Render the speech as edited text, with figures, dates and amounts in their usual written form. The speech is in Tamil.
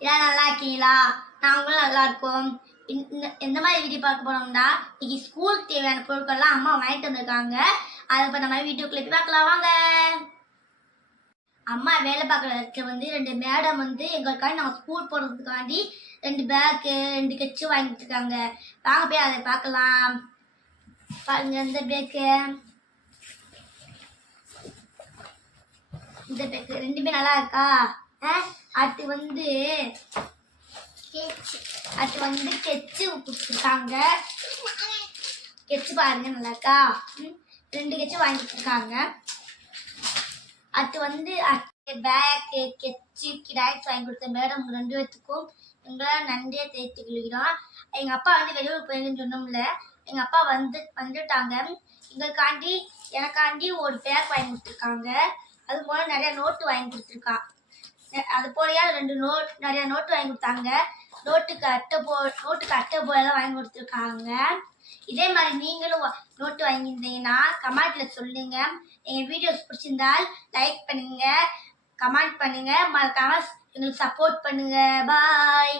எல்லாம் நல்லா இருக்கீங்களா? நாங்களும் நல்லா இருக்கோம். எந்த மாதிரி வீடியோ பார்க்க போறோம்னா, இன்னைக்கு ஸ்கூலுக்கு தேவையான பொருட்கள்லாம் அம்மா வாங்கிட்டு வந்திருக்காங்க. அதை இப்போ நம்ம வீடியோக்குள்ள போய் பார்க்கலாம் வாங்க. அம்மா வேலை பார்க்குற இடத்துல வந்து 2 மேடம் வந்து எங்களுக்காண்டி நாங்கள் ஸ்கூல் போகிறதுக்காண்டி 2 பேக்கு 2 கெச்சு வாங்கிட்டு இருக்காங்க. வாங்க போய் அதை பார்க்கலாம். பாருங்க இந்த பேக்கு, இந்த பேக்கு ரெண்டுமே நல்லா இருக்கா? அடுத்து வந்து கெச்சு கொடுத்துருக்காங்க. கெச்சு பாருங்க நல்லா இருக்கா? 2 கெச்சு வாங்கி கொடுத்துருக்காங்க. அடுத்து வந்து பேக்கு கெச்சு கிராய்ஸ் வாங்கி கொடுத்த மேடம் 2 பேத்துக்கும் எங்களால் நன்றியை தெரிவித்துக் கொள்கிறோம். எங்கள் அப்பா வந்து வெளியூர் போயிருக்குன்னு சொன்னோம்ல, எங்கள் அப்பா வந்துட்டாங்க. எங்களுக்காண்டி எனக்காண்டி ஒரு பேக் வாங்கி கொடுத்துருக்காங்க. அது போல நிறைய நோட்டு வாங்கி கொடுத்துருக்கான். அது போலயா நிறைய நோட்டு வாங்கி கொடுத்தாங்க. நோட்டுக்கு அட்டை போலாம் வாங்கி கொடுத்துருக்காங்க. இதே மாதிரி நீங்களும் நோட்டு வாங்கியிருந்தீங்கன்னா கமெண்ட்ல சொல்லுங்க. எங்கள் வீடியோஸ் பிடிச்சிருந்தால் லைக் பண்ணுங்க, கமெண்ட் பண்ணுங்க, மறக்காம எங்களுக்கு சப்போர்ட் பண்ணுங்க. பாய்.